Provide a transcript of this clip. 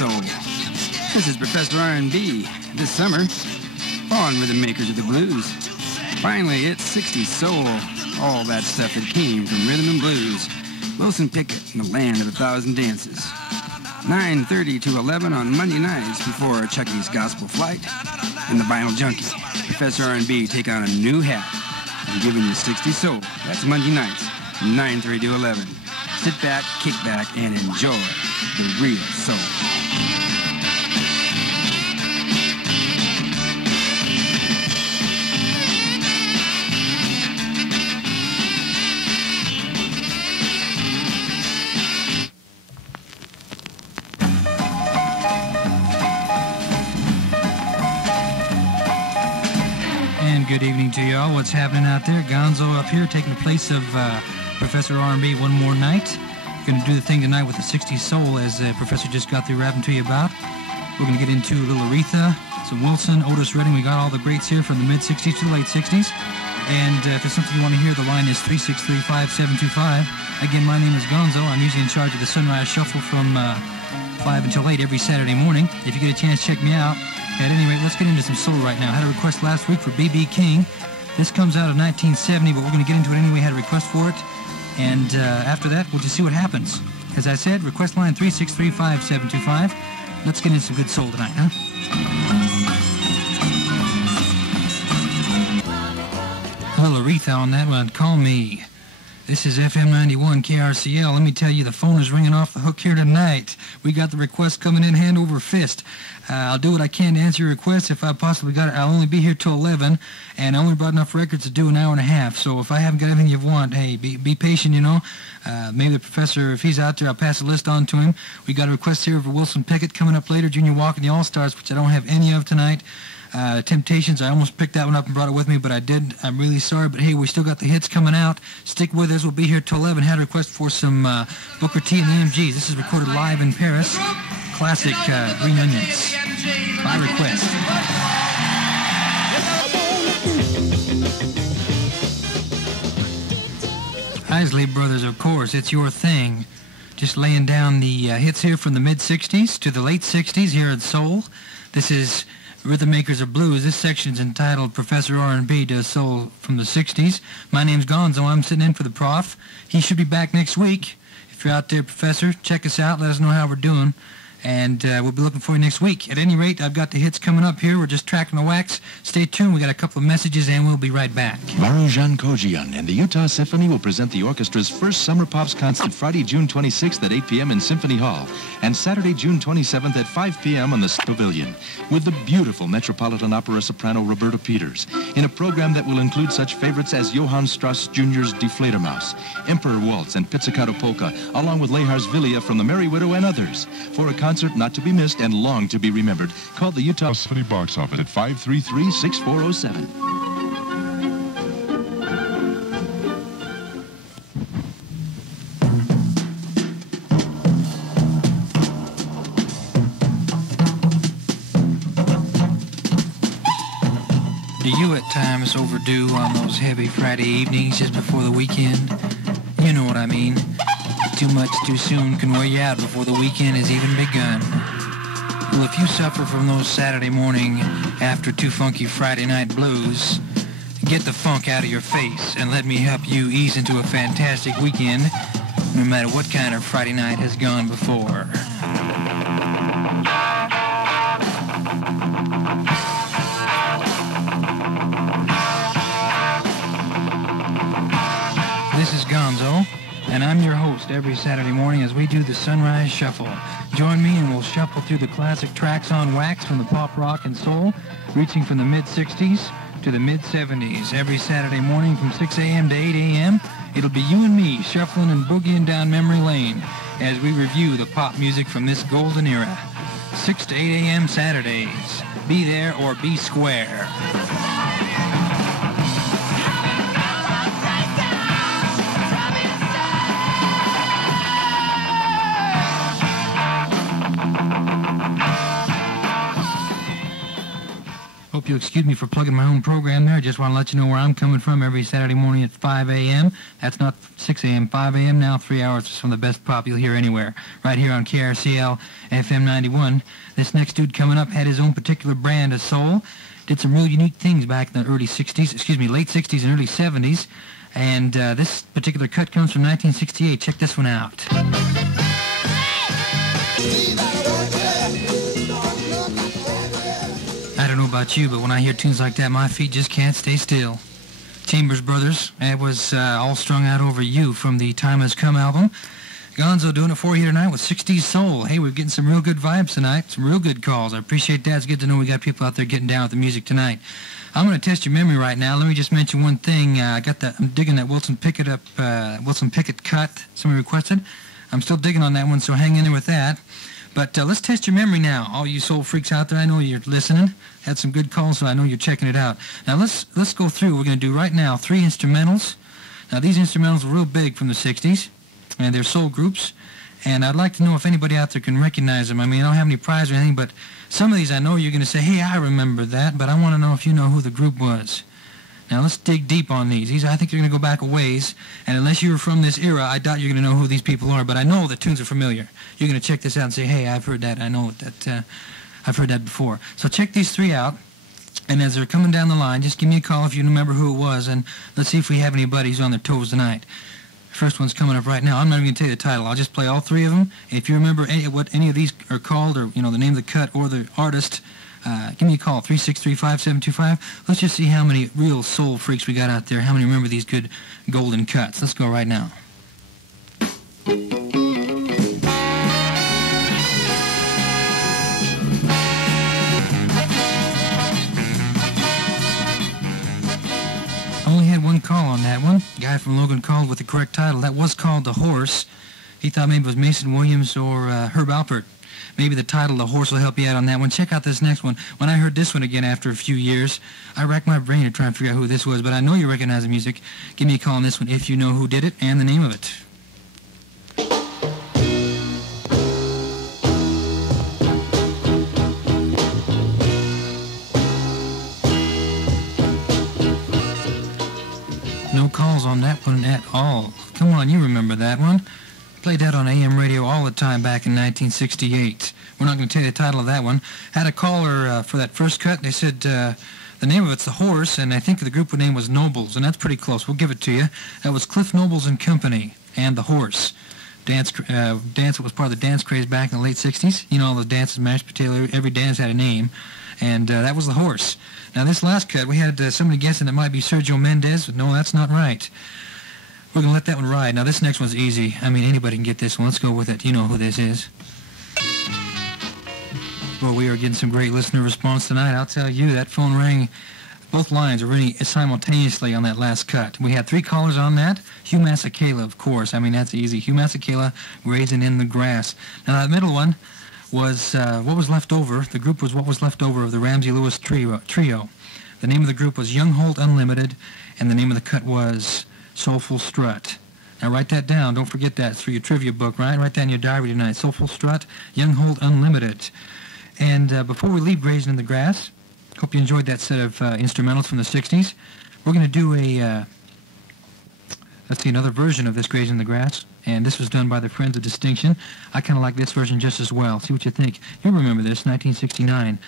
soul. This is Professor R&B. This summer, on rhythm makers of the blues. Finally, it's 60s soul. All that stuff that came from rhythm and blues. Wilson Pickett in the land of 1,000 dances. 9:30 to 11 on Monday nights before Chucky's Gospel Flight. And the Vinyl Junkie. Professor R&B take on a new hat. I'm giving you 60s soul. That's Monday nights, 9:30 to 11. Sit back, kick back, and enjoy the real soul. Good evening to y'all. What's happening out there? Gonzo up here taking the place of Professor R&B one more night. Going to do the thing tonight with the 60s soul as Professor just got through rapping to you about. We're going to get into a little Aretha, some Wilson, Otis Redding. We got all the greats here from the mid-60s to the late 60s. And if there's something you want to hear, the line is 363-5725. Again, my name is Gonzo. I'm usually in charge of the Sunrise Shuffle from 5 until 8 every Saturday morning. If you get a chance, check me out. At any rate, let's get into some soul right now. I had a request last week for B.B. King. This comes out of 1970, but we're going to get into it anyway. I had a request for it. And after that, we'll just see what happens. As I said, request line 363-5725. Let's get into some good soul tonight, huh? A little Aretha on that one. Call me. This is FM 91 KRCL. Let me tell you, the phone is ringing off the hook here tonight. We got the request coming in hand over fist. I'll do what I can to answer your request. If I possibly got it, I'll only be here till 11, and I only brought enough records to do an hour and a half. So if I haven't got anything you want, hey, be patient, you know. Maybe the professor, if he's out there, I'll pass a list on to him. We got a request here for Wilson Pickett coming up later, Junior Walk and the All-Stars, which I don't have any of tonight. Temptations, I almost picked that one up and brought it with me, but I did. I'm really sorry, but hey, we still got the hits coming out. Stick with us. We'll be here till 11. Had a request for some Booker T and the MGs. This is recorded live in Paris. Classic Green Onions. By request. Isley Brothers, of course, it's your thing. Just laying down the hits here from the mid-60s to the late 60s here at Soul. This is Rhythm Makers of Blues. This section is entitled Professor R&B Does Soul from the 60s. My name's Gonzo. I'm sitting in for the prof. He should be back next week. If you're out there, Professor, check us out. Let us know how we're doing. And we'll be looking for you next week. At any rate, I've got the hits coming up here. We're just tracking the wax. Stay tuned. We got a couple of messages, and we'll be right back. Marujan Kojian and the Utah Symphony will present the orchestra's first Summer Pops concert Friday, June 26th at 8 p.m. in Symphony Hall and Saturday, June 27th at 5 p.m. on the Pavilion with the beautiful Metropolitan Opera soprano Roberta Peters in a program that will include such favorites as Johann Strauss Jr.'s Die Fledermaus, Emperor Waltz, and Pizzicato Polka, along with Lehar's Villia from The Merry Widow and others. For a concert not to be missed and long to be remembered, call the Utah Symphony box office at 533-6407. Do you at times overdo on those heavy Friday evenings just before the weekend? You know what I mean. Too much too soon can wear you out before the weekend has even begun. Well, if you suffer from those Saturday morning after too funky Friday night blues, get the funk out of your face and let me help you ease into a fantastic weekend, no matter what kind of Friday night has gone before. This is Gonzo, and I'm your host every Saturday morning as we do the Sunrise Shuffle. Join me and we'll shuffle through the classic tracks on wax from the pop, rock, and soul, reaching from the mid-60s to the mid-70s. Every Saturday morning from 6 a.m. to 8 a.m., it'll be you and me shuffling and boogieing down memory lane as we review the pop music from this golden era. 6 to 8 a.m. Saturdays. Be there or be square. Hope you'll excuse me for plugging my own program there. Just want to let you know where I'm coming from every Saturday morning at 5 a.m. That's not 6 a.m., 5 a.m. now, 3 hours from the best pop you'll hear anywhere. Right here on Krcl Fm 91. This next dude coming up had his own particular brand of soul. Did some real unique things back in the late 60s and early 70s. And this particular cut comes from 1968. Check this one out. I don't know about you, but when I hear tunes like that, my feet just can't stay still. Chambers Brothers, that was All Strung Out Over You from the Time Has Come album. Gonzo doing it for you tonight with 60s soul. Hey, we're getting some real good vibes tonight, some real good calls. I appreciate that. It's good to know we got people out there getting down with the music tonight. I'm going to test your memory right now. Let me just mention one thing. I'm digging that Wilson Pickett cut somebody requested. I'm still digging on that one, so hang in there with that. But let's test your memory now. All you soul freaks out there, I know you're listening. Had some good calls, so I know you're checking it out. Now let's go through. We're going to do right now 3 instrumentals. Now these instrumentals were real big from the 60s, and they're soul groups. And I'd like to know if anybody out there can recognize them. I mean, I don't have any prize or anything, but some of these I know you're going to say, hey, I remember that, but I want to know if you know who the group was. Now, let's dig deep on these. I think you're going to go back a ways, and unless you were from this era, I doubt you're going to know who these people are, but I know the tunes are familiar. You're going to check this out and say, hey, I've heard that. I know that. I've heard that before. So check these 3 out, and as they're coming down the line, just give me a call if you remember who it was, and let's see if we have any buddies on their toes tonight. First one's coming up right now. I'm not even going to tell you the title. I'll just play all 3 of them. If you remember what any of these are called, or the name of the cut or the artist, give me a call, 363-5725. Let's just see how many real soul freaks we got out there, how many remember these good golden cuts. Let's go right now. I only had one call on that one. The guy from Logan called with the correct title. That was called The Horse. He thought maybe it was Mason Williams or Herb Alpert. Maybe the title, The Horse, will help you out on that one. Check out this next one. When I heard this one again after a few years, I racked my brain to try and figure out who this was, but I know you recognize the music. Give me a call on this one if you know who did it and the name of it. No calls on that one at all. Come on, you remember that one. Played that on AM radio all the time back in 1968. We're not going to tell you the title of that one. Had a caller for that first cut. They said the name of it's The Horse, and I think the group name was Nobles, and that's pretty close. We'll give it to you. That was Cliff Nobles and Company and The Horse. Dance was part of the dance craze back in the late 60s. You know, all those dances, mashed potato, every dance had a name, and that was The Horse. Now, this last cut, we had somebody guessing it might be Sergio Mendes, but no, that's not right. We're going to let that one ride. Now, this next one's easy. I mean, anybody can get this one. Let's go with it. You know who this is. Well, we are getting some great listener response tonight. I'll tell you, that phone rang. Both lines are ringing simultaneously on that last cut. We had 3 callers on that. Hugh Masekela, of course. I mean, that's easy. Hugh Masekela, Grazing in the Grass. Now, that middle one was What Was Left Over. The group was What Was Left Over of the Ramsey Lewis Trio. The name of the group was Young Holt Unlimited, and the name of the cut was Soulful Strut. Now write that down. Don't forget that. It's for your trivia book, right? Write that in your diary tonight. Soulful Strut, Young Holt Unlimited. And before we leave Grazing in the Grass, hope you enjoyed that set of instrumentals from the 60s. We're going to do another version of this Grazing in the Grass. And this was done by the Friends of Distinction. I kind of like this version just as well. See what you think. You'll remember this, 1969.